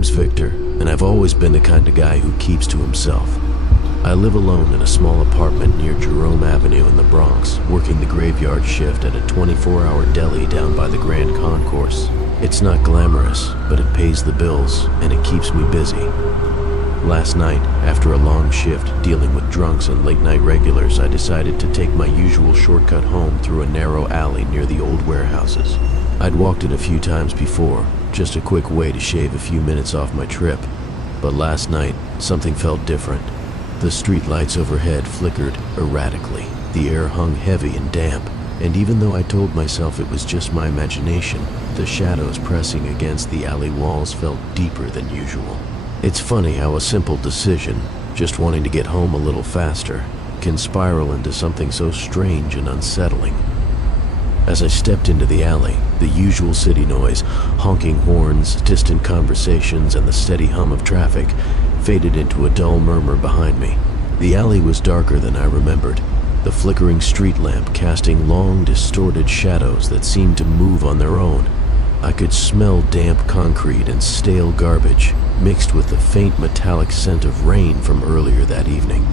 name's Victor, and I've always been the kind of guy who keeps to himself. I live alone in a small apartment near Jerome Avenue in the Bronx, working the graveyard shift at a 24-hour deli down by the Grand Concourse. It's not glamorous, but it pays the bills, and it keeps me busy. Last night, after a long shift dealing with drunks and late-night regulars, I decided to take my usual shortcut home through a narrow alley near the old warehouses. I'd walked it a few times before, just a quick way to shave a few minutes off my trip. But last night, something felt different. The street lights overhead flickered erratically. The air hung heavy and damp, and even though I told myself it was just my imagination, the shadows pressing against the alley walls felt deeper than usual. It's funny how a simple decision, just wanting to get home a little faster, can spiral into something so strange and unsettling. As I stepped into the alley, the usual city noise, honking horns, distant conversations, and the steady hum of traffic faded into a dull murmur behind me. The alley was darker than I remembered, the flickering street lamp casting long, distorted shadows that seemed to move on their own. I could smell damp concrete and stale garbage, mixed with the faint metallic scent of rain from earlier that evening.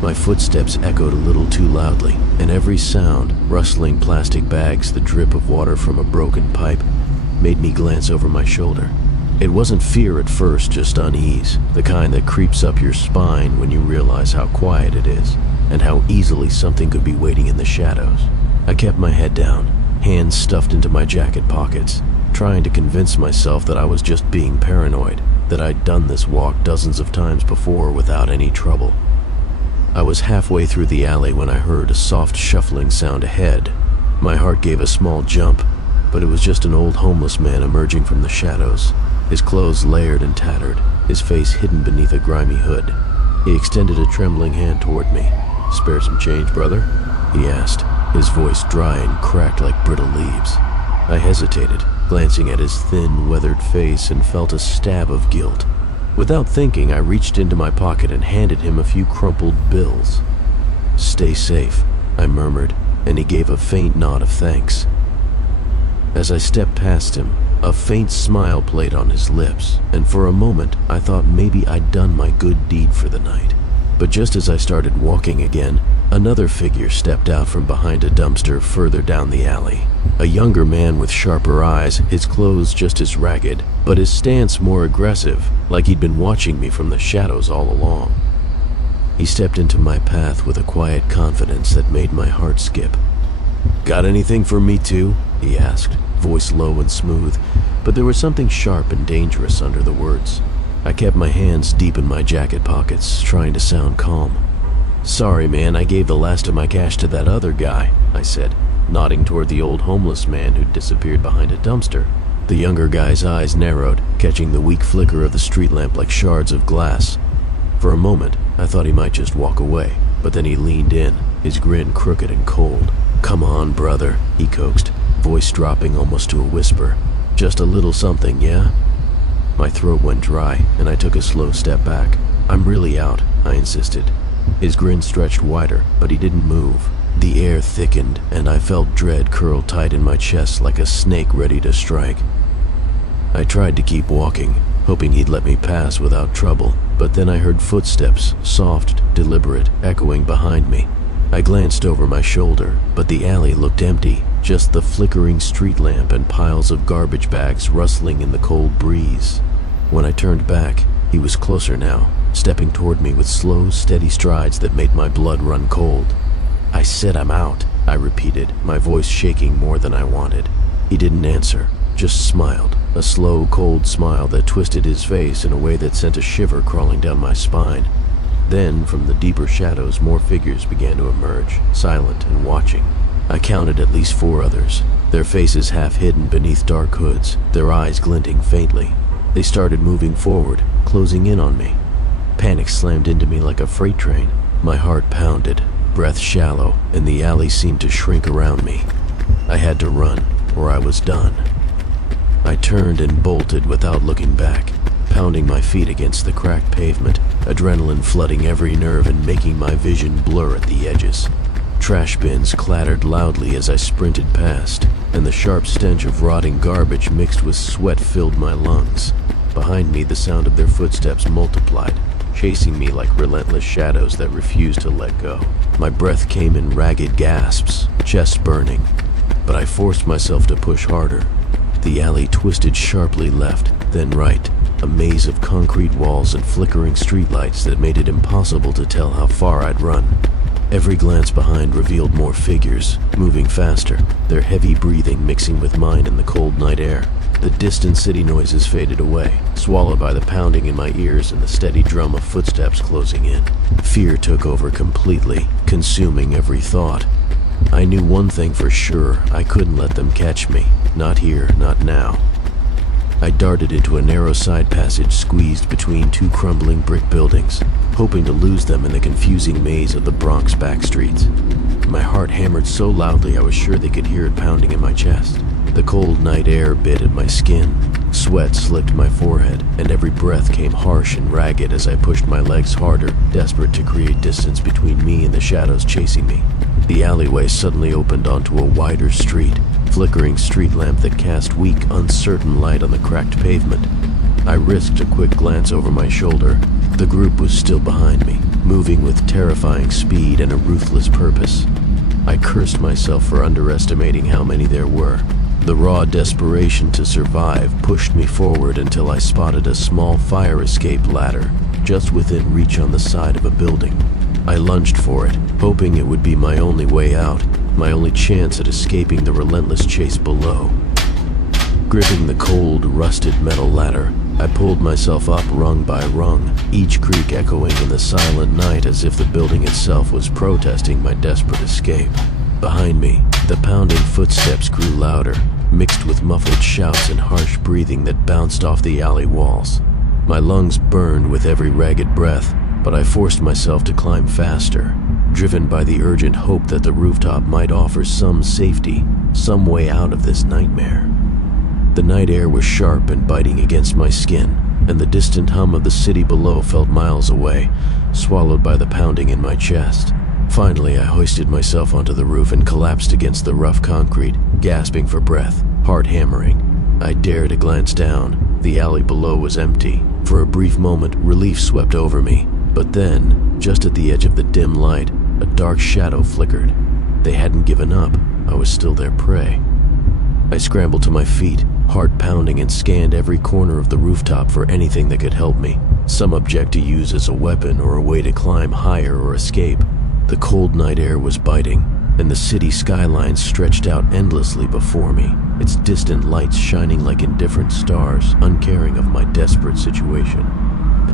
My footsteps echoed a little too loudly, and every sound, rustling plastic bags, the drip of water from a broken pipe, made me glance over my shoulder. It wasn't fear at first, just unease, the kind that creeps up your spine when you realize how quiet it is, and how easily something could be waiting in the shadows. I kept my head down, hands stuffed into my jacket pockets, trying to convince myself that I was just being paranoid, that I'd done this walk dozens of times before without any trouble. I was halfway through the alley when I heard a soft shuffling sound ahead. My heart gave a small jump, but it was just an old homeless man emerging from the shadows, his clothes layered and tattered, his face hidden beneath a grimy hood. He extended a trembling hand toward me. "Spare some change, brother?" he asked, his voice dry and cracked like brittle leaves. I hesitated, glancing at his thin, weathered face, and felt a stab of guilt. Without thinking, I reached into my pocket and handed him a few crumpled bills. "Stay safe," I murmured, and he gave a faint nod of thanks. As I stepped past him, a faint smile played on his lips, and for a moment I thought maybe I'd done my good deed for the night. But just as I started walking again, another figure stepped out from behind a dumpster further down the alley. A younger man with sharper eyes, his clothes just as ragged, but his stance more aggressive, like he'd been watching me from the shadows all along. He stepped into my path with a quiet confidence that made my heart skip. "Got anything for me too?" he asked, voice low and smooth, but there was something sharp and dangerous under the words. I kept my hands deep in my jacket pockets, trying to sound calm. "Sorry, man, I gave the last of my cash to that other guy," I said, nodding toward the old homeless man who'd disappeared behind a dumpster. The younger guy's eyes narrowed, catching the weak flicker of the street lamp like shards of glass. For a moment, I thought he might just walk away, but then he leaned in, his grin crooked and cold. "Come on, brother," he coaxed, voice dropping almost to a whisper. "Just a little something, yeah?" My throat went dry, and I took a slow step back. "I'm really out," I insisted. His grin stretched wider, but he didn't move. The air thickened, and I felt dread curl tight in my chest like a snake ready to strike. I tried to keep walking, hoping he'd let me pass without trouble, but then I heard footsteps, soft, deliberate, echoing behind me. I glanced over my shoulder, but the alley looked empty, just the flickering street lamp and piles of garbage bags rustling in the cold breeze. When I turned back, he was closer now, stepping toward me with slow, steady strides that made my blood run cold. "I said I'm out," I repeated, my voice shaking more than I wanted. He didn't answer, just smiled, a slow, cold smile that twisted his face in a way that sent a shiver crawling down my spine. Then, from the deeper shadows, more figures began to emerge, silent and watching. I counted at least 4 others, their faces half hidden beneath dark hoods, their eyes glinting faintly. They started moving forward, closing in on me. Panic slammed into me like a freight train. My heart pounded, breath shallow, and the alley seemed to shrink around me. I had to run, or I was done. I turned and bolted without looking back, pounding my feet against the cracked pavement, adrenaline flooding every nerve and making my vision blur at the edges. Trash bins clattered loudly as I sprinted past, and the sharp stench of rotting garbage mixed with sweat filled my lungs. Behind me, the sound of their footsteps multiplied, chasing me like relentless shadows that refused to let go. My breath came in ragged gasps, chest burning, but I forced myself to push harder. The alley twisted sharply left, then right, a maze of concrete walls and flickering streetlights that made it impossible to tell how far I'd run. Every glance behind revealed more figures, moving faster, their heavy breathing mixing with mine in the cold night air. The distant city noises faded away, swallowed by the pounding in my ears and the steady drum of footsteps closing in. Fear took over completely, consuming every thought. I knew one thing for sure: I couldn't let them catch me. Not here, not now. I darted into a narrow side passage squeezed between two crumbling brick buildings, hoping to lose them in the confusing maze of the Bronx back streets. My heart hammered so loudly I was sure they could hear it pounding in my chest. The cold night air bit at my skin, sweat slicked my forehead, and every breath came harsh and ragged as I pushed my legs harder, desperate to create distance between me and the shadows chasing me. The alleyway suddenly opened onto a wider street, flickering street lamp that cast weak, uncertain light on the cracked pavement. I risked a quick glance over my shoulder. The group was still behind me, moving with terrifying speed and a ruthless purpose. I cursed myself for underestimating how many there were. The raw desperation to survive pushed me forward until I spotted a small fire escape ladder just within reach on the side of a building. I lunged for it, hoping it would be my only way out, my only chance at escaping the relentless chase below. Gripping the cold, rusted metal ladder, I pulled myself up rung by rung, each creak echoing in the silent night as if the building itself was protesting my desperate escape. Behind me, the pounding footsteps grew louder, mixed with muffled shouts and harsh breathing that bounced off the alley walls. My lungs burned with every ragged breath, but I forced myself to climb faster, driven by the urgent hope that the rooftop might offer some safety, some way out of this nightmare. The night air was sharp and biting against my skin, and the distant hum of the city below felt miles away, swallowed by the pounding in my chest. Finally, I hoisted myself onto the roof and collapsed against the rough concrete, gasping for breath, heart hammering. I dared a glance down. The alley below was empty. For a brief moment, relief swept over me. But then, just at the edge of the dim light, a dark shadow flickered. They hadn't given up. I was still their prey. I scrambled to my feet, heart pounding, and scanned every corner of the rooftop for anything that could help me. Some object to use as a weapon or a way to climb higher or escape. The cold night air was biting, and the city skyline stretched out endlessly before me, its distant lights shining like indifferent stars, uncaring of my desperate situation.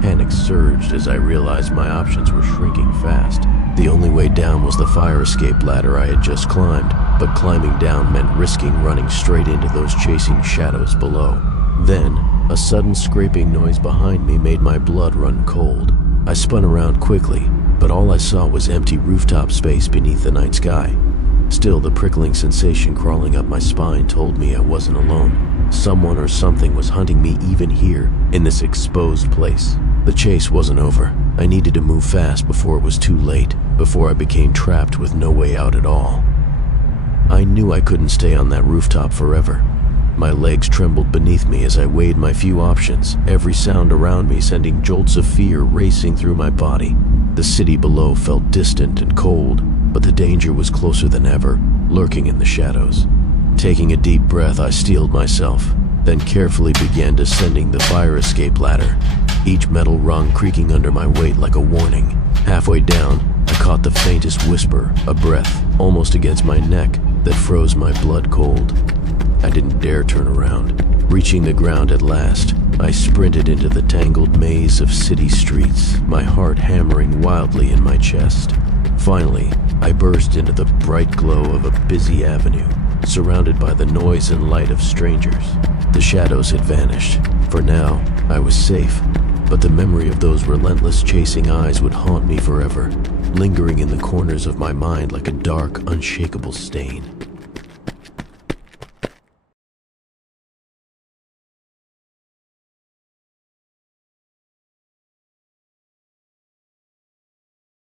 Panic surged as I realized my options were shrinking fast. The only way down was the fire escape ladder I had just climbed, but climbing down meant risking running straight into those chasing shadows below. Then, a sudden scraping noise behind me made my blood run cold. I spun around quickly, but all I saw was empty rooftop space beneath the night sky. Still, the prickling sensation crawling up my spine told me I wasn't alone. Someone or something was hunting me even here, in this exposed place. The chase wasn't over. I needed to move fast before it was too late, before I became trapped with no way out at all. I knew I couldn't stay on that rooftop forever. My legs trembled beneath me as I weighed my few options, every sound around me sending jolts of fear racing through my body. The city below felt distant and cold, but the danger was closer than ever, lurking in the shadows. Taking a deep breath, I steeled myself, then carefully began descending the fire escape ladder, each metal rung creaking under my weight like a warning. Halfway down, I caught the faintest whisper, a breath, almost against my neck, that froze my blood cold. I didn't dare turn around. Reaching the ground at last, I sprinted into the tangled maze of city streets, my heart hammering wildly in my chest. Finally, I burst into the bright glow of a busy avenue, surrounded by the noise and light of strangers. The shadows had vanished. For now, I was safe, but the memory of those relentless chasing eyes would haunt me forever, lingering in the corners of my mind like a dark, unshakable stain.